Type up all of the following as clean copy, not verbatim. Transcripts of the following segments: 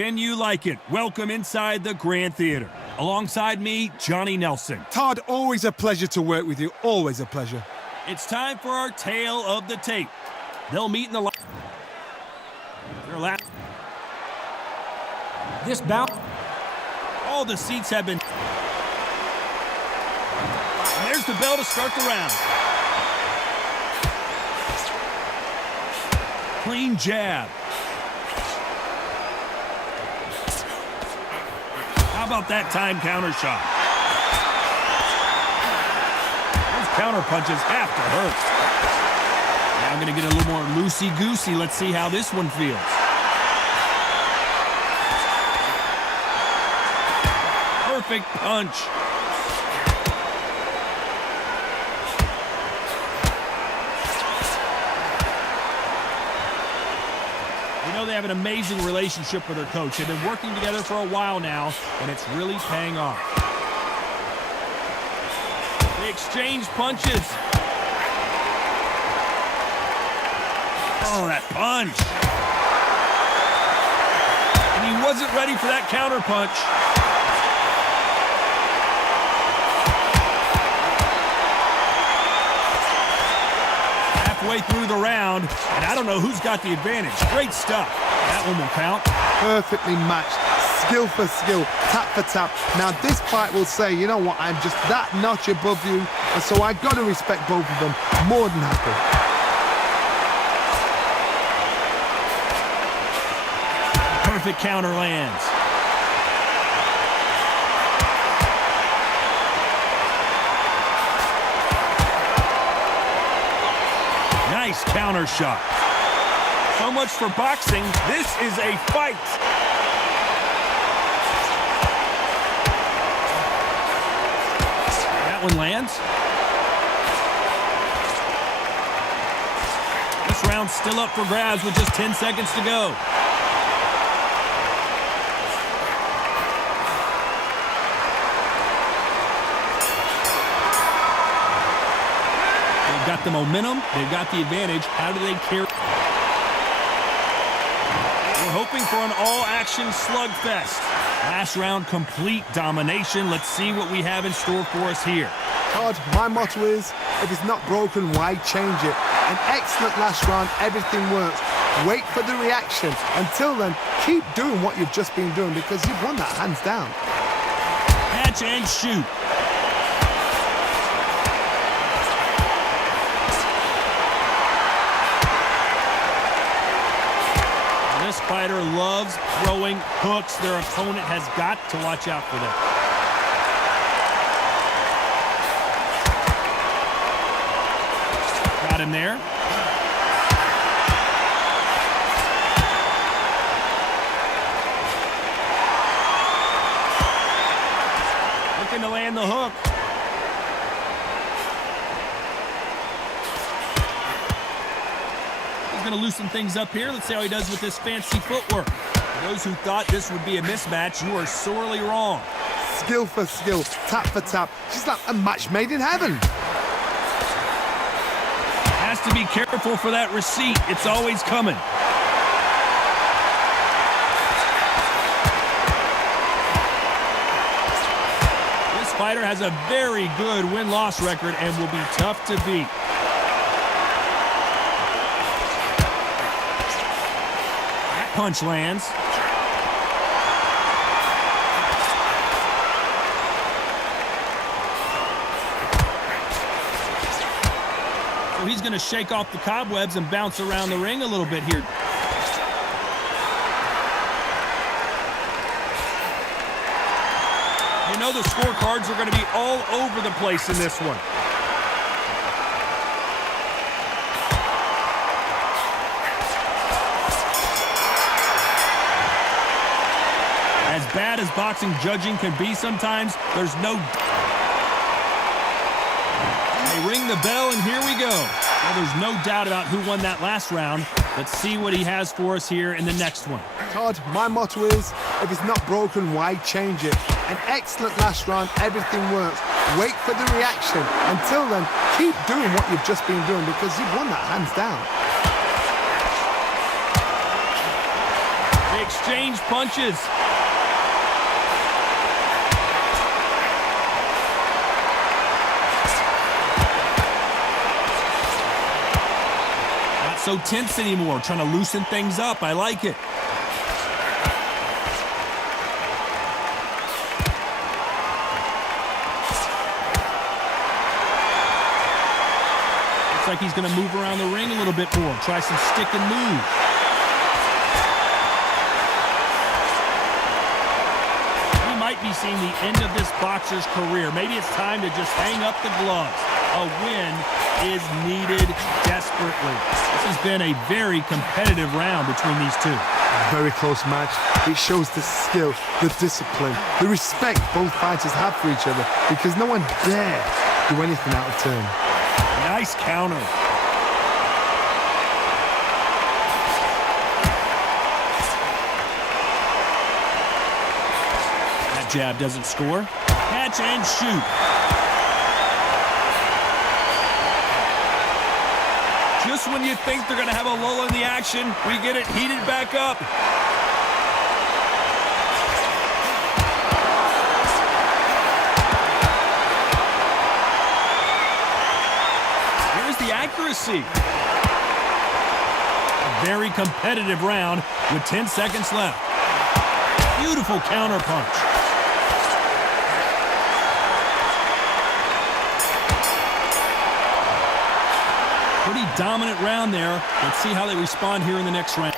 And you like it. Welcome inside the Grand Theater. Alongside me, Johnny Nelson. Todd, always a pleasure to work with you. Always a pleasure. It's time for our tale of the tape. They'll meet in the This bout. All the seats have been. And there's the bell to start the round. Clean jab. How about that time counter shot? Those counter punches have to hurt. Now I'm going to get a little more loosey-goosey. Let's see how this one feels. Perfect punch. You know they have an amazing relationship with their coach. They've been working together for a while now, and it's really paying off. They exchange punches. Oh, that punch. And he wasn't ready for that counter punch. Halfway through the round, and I don't know who's got the advantage. Great stuff. That one will count. Perfectly matched. Skill for skill. Tap for tap. Now this fight will say, you know what, I'm just that notch above you, and so I've got to respect both of them. More than happy. Perfect counter lands. Nice counter shot. So much for boxing. This is a fight. That one lands. This round's still up for grabs with just 10 seconds to go. They've got the momentum. They've got the advantage. How do they carry? We're hoping for an all-action slugfest. Last round, complete domination. Let's see what we have in store for us here. Todd, my motto is, if it's not broken, why change it? An excellent last round. Everything works. Wait for the reaction. Until then, keep doing what you've just been doing because you've won that hands down. Catch and shoot. This fighter loves throwing hooks. Their opponent has got to watch out for them. Got him there. Looking to land the hook. Going to loosen things up here. Let's see how he does with this fancy footwork. For those who thought this would be a mismatch, you are sorely wrong. Skill for skill, tap for tap. She's like a match made in heaven. Has to be careful for that receipt. It's always coming. This fighter has a very good win-loss record and will be tough to beat. Punch lands. So he's going to shake off the cobwebs and bounce around the ring a little bit here. You know the scorecards are going to be all over the place in this one. As bad as boxing judging can be sometimes, there's no... They ring the bell, and here we go. Well, there's no doubt about who won that last round. Let's see what he has for us here in the next one. Todd, my motto is, if it's not broken, why change it? An excellent last round, everything works. Wait for the reaction. Until then, keep doing what you've just been doing because you've won that hands down. They exchange punches. Not so tense anymore, trying to loosen things up. I like it. Like he's going to move around the ring a little bit more. Try some stick and move. We might be seeing the end of this boxer's career. Maybe it's time to just hang up the gloves. A win is needed desperately. This has been a very competitive round between these two. Very close match. It shows the skill, the discipline, the respect both fighters have for each other, because no one dare do anything out of turn. Nice counter. That jab doesn't score. Catch and shoot. Just when you think they're going to have a lull in the action, we get it heated back up. The accuracy. A very competitive round with 10 seconds left. Beautiful counter punch. Pretty dominant round there. Let's see how they respond here in the next round.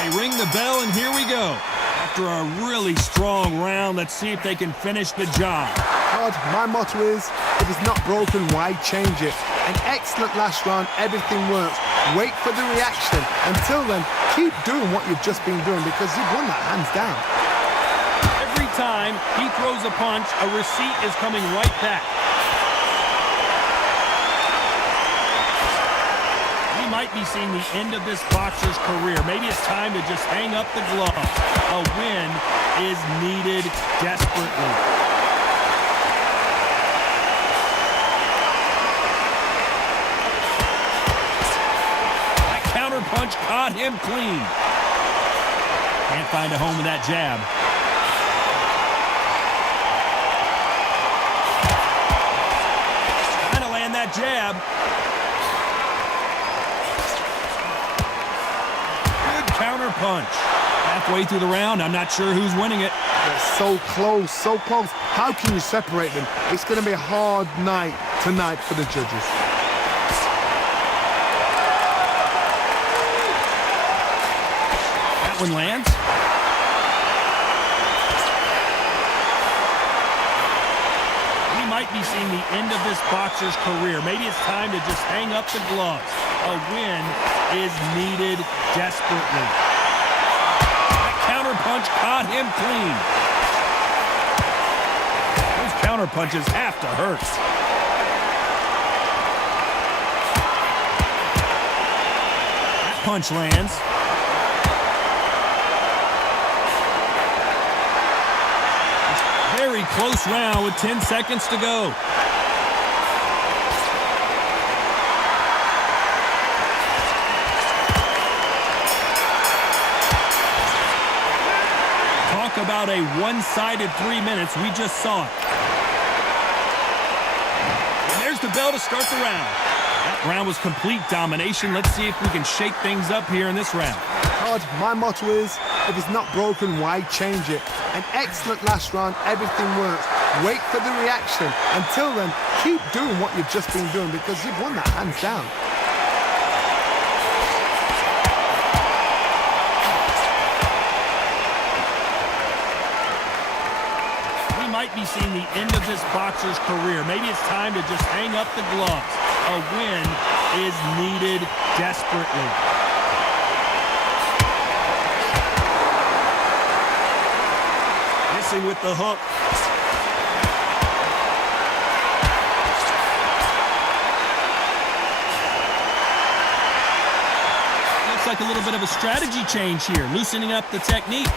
They ring the bell, and here we go. After a really strong round, let's see if they can finish the job. My motto is, if it's not broken, why change it? An excellent last round, everything works. Wait for the reaction. Until then, keep doing what you've just been doing, because you've won that hands down. Every time he throws a punch, a receipt is coming right back. We might be seeing the end of this boxer's career. Maybe it's time to just hang up the gloves. A win is needed desperately. Punch caught him clean. Can't find a home with that jab. Trying to land that jab. Good counter punch. Halfway through the round, I'm not sure who's winning it. They're so close, so close. How can you separate them? It's going to be a hard night tonight for the judges. One lands. We might be seeing the end of this boxer's career. Maybe it's time to just hang up the gloves. A win is needed desperately. That counter punch caught him clean. Those counter punches have to hurt. That punch lands. Very close round with 10 seconds to go. Talk about a one-sided 3 minutes. We just saw it. And there's the bell to start the round. That round was complete domination. Let's see if we can shake things up here in this round. My motto is, if it's not broken, why change it? An excellent last round, everything works. Wait for the reaction. Until then, keep doing what you've just been doing, because you've won that hands down. We might be seeing the end of this boxer's career. Maybe it's time to just hang up the gloves. A win is needed desperately. With the hook. Looks like a little bit of a strategy change here, loosening up the technique.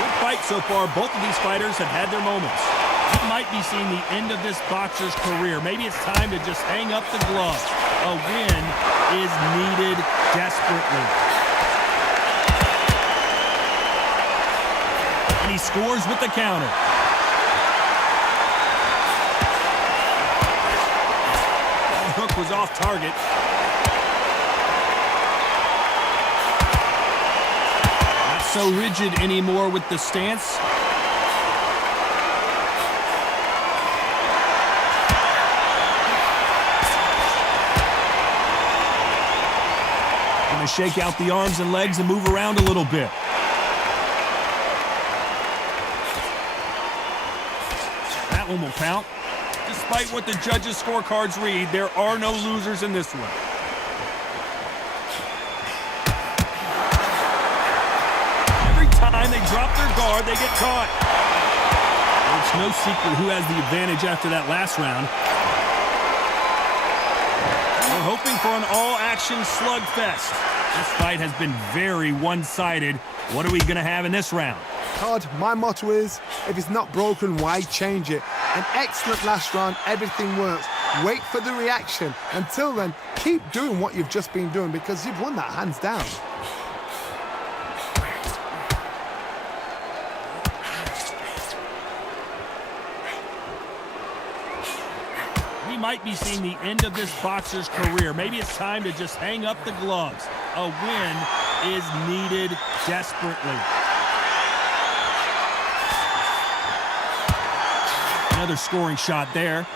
Good fight so far. Both of these fighters have had their moments. We might be seeing the end of this boxer's career. Maybe it's time to just hang up the gloves. A win is needed desperately. And he scores with the counter. That hook was off target. Not so rigid anymore with the stance. Going to shake out the arms and legs and move around a little bit. That one will count. Despite what the judges' scorecards read, there are no losers in this one. Every time they drop their guard, they get caught. It's no secret who has the advantage after that last round. We're hoping for an all-action slugfest. This fight has been very one-sided. What are we going to have in this round? Todd, my motto is, if it's not broken, why change it? An excellent last round, everything works. Wait for the reaction. Until then, keep doing what you've just been doing because you've won that hands down. We might be seeing the end of this boxer's career. Maybe it's time to just hang up the gloves. A win is needed desperately. Another scoring shot there.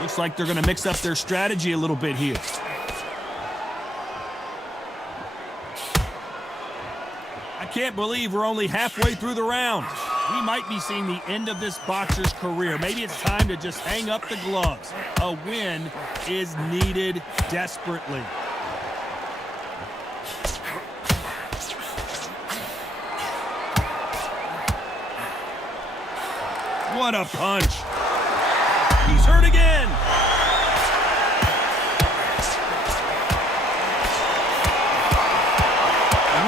Looks like they're going to mix up their strategy a little bit here. I can't believe we're only halfway through the round. We might be seeing the end of this boxer's career. Maybe it's time to just hang up the gloves. A win is needed desperately. What a punch. He's hurt again.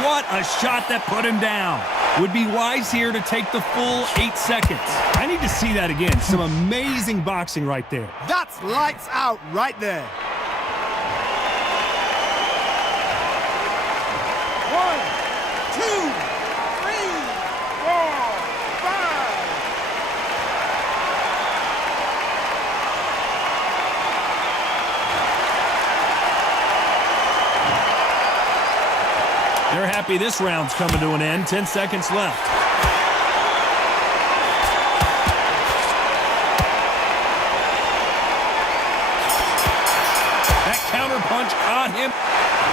What a shot that put him down. Would be wise here to take the full 8 seconds. I need to see that again. Some amazing boxing right there. That's lights out right there. 1, 2, 3, 4, 5. They're happy this round's coming to an end. 10 seconds left. That counter punch caught him.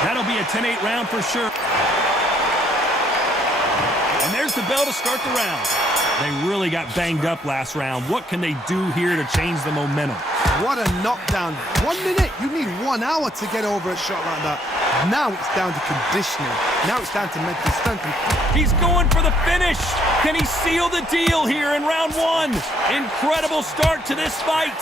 That'll be a 10-8 round for sure. And there's the bell to start the round. They really got banged up last round. What can they do here to change the momentum? What a knockdown. 1 minute, you need 1 hour to get over a shot like that. Now it's down to conditioning. Now it's down to mental strength. He's going for the finish. Can he seal the deal here in round 1? Incredible start to this fight.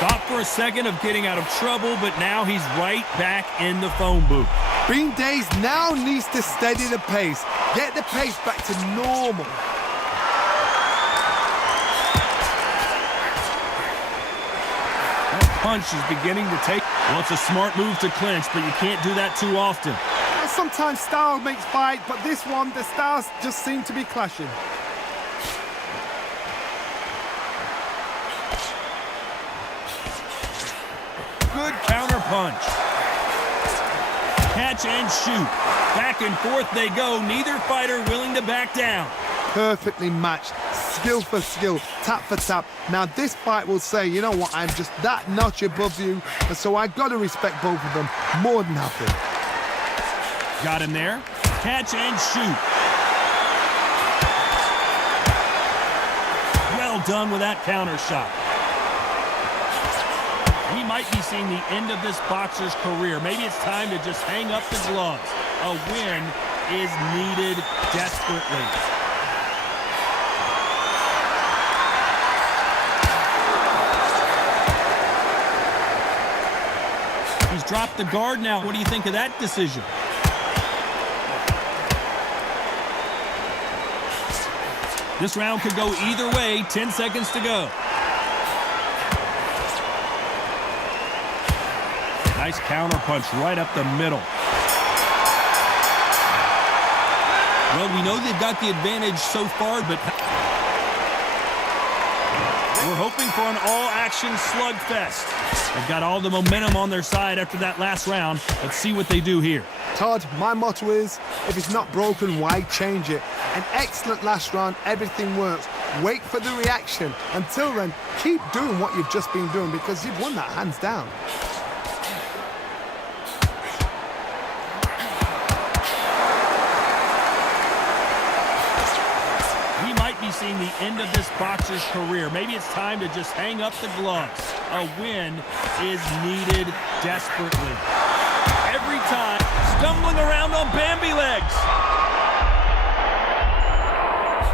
Thought for a second of getting out of trouble, but now he's right back in the phone booth. Bean Days now needs to steady the pace. Get the pace back to normal. That punch is beginning to take. Well, it's a smart move to clinch, but you can't do that too often. Sometimes style makes fight, but this one, the styles just seem to be clashing. Good counter punch. Catch and shoot. Back and forth they go. Neither fighter willing to back down. Perfectly matched. Skill for skill, tap for tap. Now this fight will say, you know what, I'm just that notch above you, and so I got to respect both of them more than happy. Got him there. Catch and shoot. Well done with that counter shot. We might be seeing the end of this boxer's career. Maybe it's time to just hang up the gloves. A win is needed desperately. dropped the guard now. What do you think of that decision? This round could go either way. 10 seconds to go. Nice counter punch right up the middle. Well, we know they've got the advantage so far, but we're hoping for an all-action slugfest. They've got all the momentum on their side after that last round. Let's see what they do here. Todd, my motto is, if it's not broken, why change it? An excellent last round, everything works. Wait for the reaction. Until then, keep doing what you've just been doing because you've won that hands down. We might be seeing the end of this boxer's career. Maybe it's time to just hang up the gloves. A win is needed desperately. Every time, stumbling around on Bambi legs.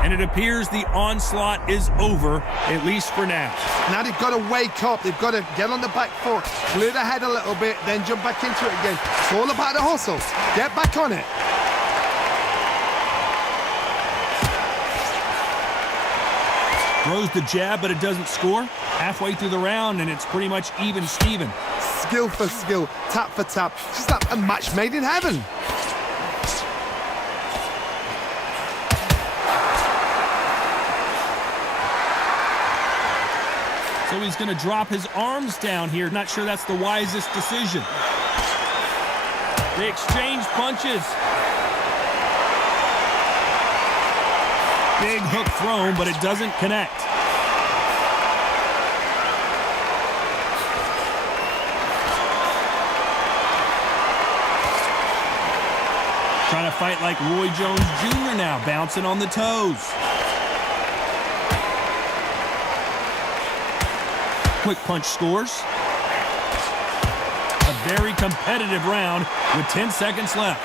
And it appears the onslaught is over, at least for now. Now they've got to wake up. They've got to get on the back foot, clear the head a little bit, then jump back into it again. It's all about the hustle. Get back on it. Throws the jab, but it doesn't score. Halfway through the round, and it's pretty much even Steven. Skill for skill, tap for tap. Just like a match made in heaven. So he's going to drop his arms down here. Not sure that's the wisest decision. They exchange punches. Big hook thrown, but it doesn't connect. Trying to fight like Roy Jones Jr. now, bouncing on the toes. Quick punch scores. A very competitive round with 10 seconds left.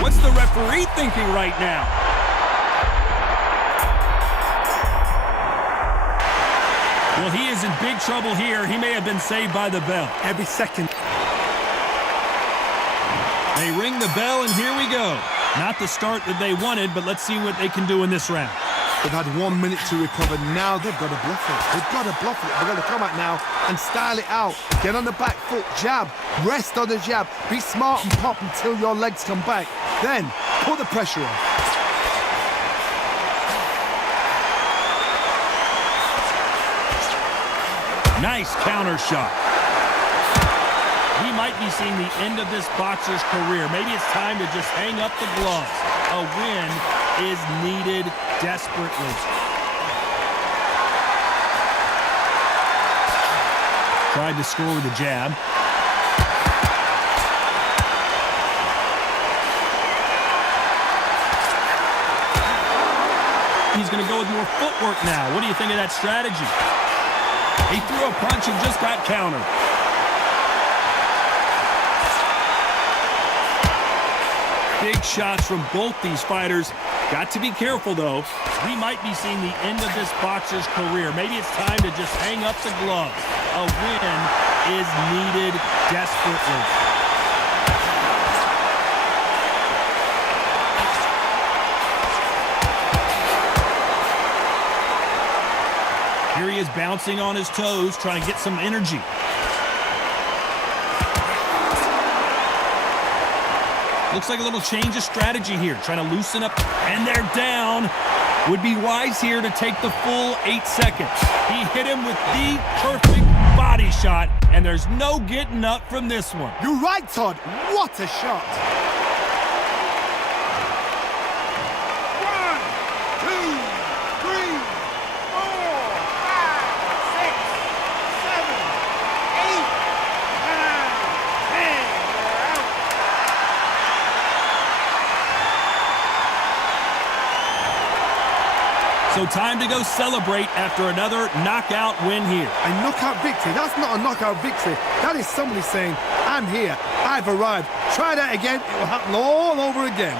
What's the referee thinking right now? Well, he is in big trouble here. He may have been saved by the bell. Every second. They ring the bell, and here we go. Not the start that they wanted, but let's see what they can do in this round. They've had 1 minute to recover. Now they've got to bluff it. They've got to bluff it. They've got to come out now and style it out. Get on the back foot, jab, rest on the jab. Be smart and pop until your legs come back. Then put the pressure on. Nice counter shot. We might be seeing the end of this boxer's career. Maybe it's time to just hang up the gloves. A win is needed desperately. Tried to score with a jab. He's going to go with more footwork now. What do you think of that strategy? He threw a punch and just got countered. Big shots from both these fighters. Got to be careful, though. We might be seeing the end of this boxer's career. Maybe it's time to just hang up the gloves. A win is needed desperately. Here he is bouncing on his toes, trying to get some energy. Looks like a little change of strategy here, trying to loosen up, and they're down. Would be wise here to take the full 8 seconds. He hit him with the perfect body shot, and there's no getting up from this one. You're right, Todd. What a shot. 1, 2, 3, 4, 5, 6, 7, 8, 9, 10. They're out. So time to go celebrate after another knockout win here. A knockout victory. That's not a knockout victory. That is somebody saying, I'm here. I've arrived. Try that again. It will happen all over again.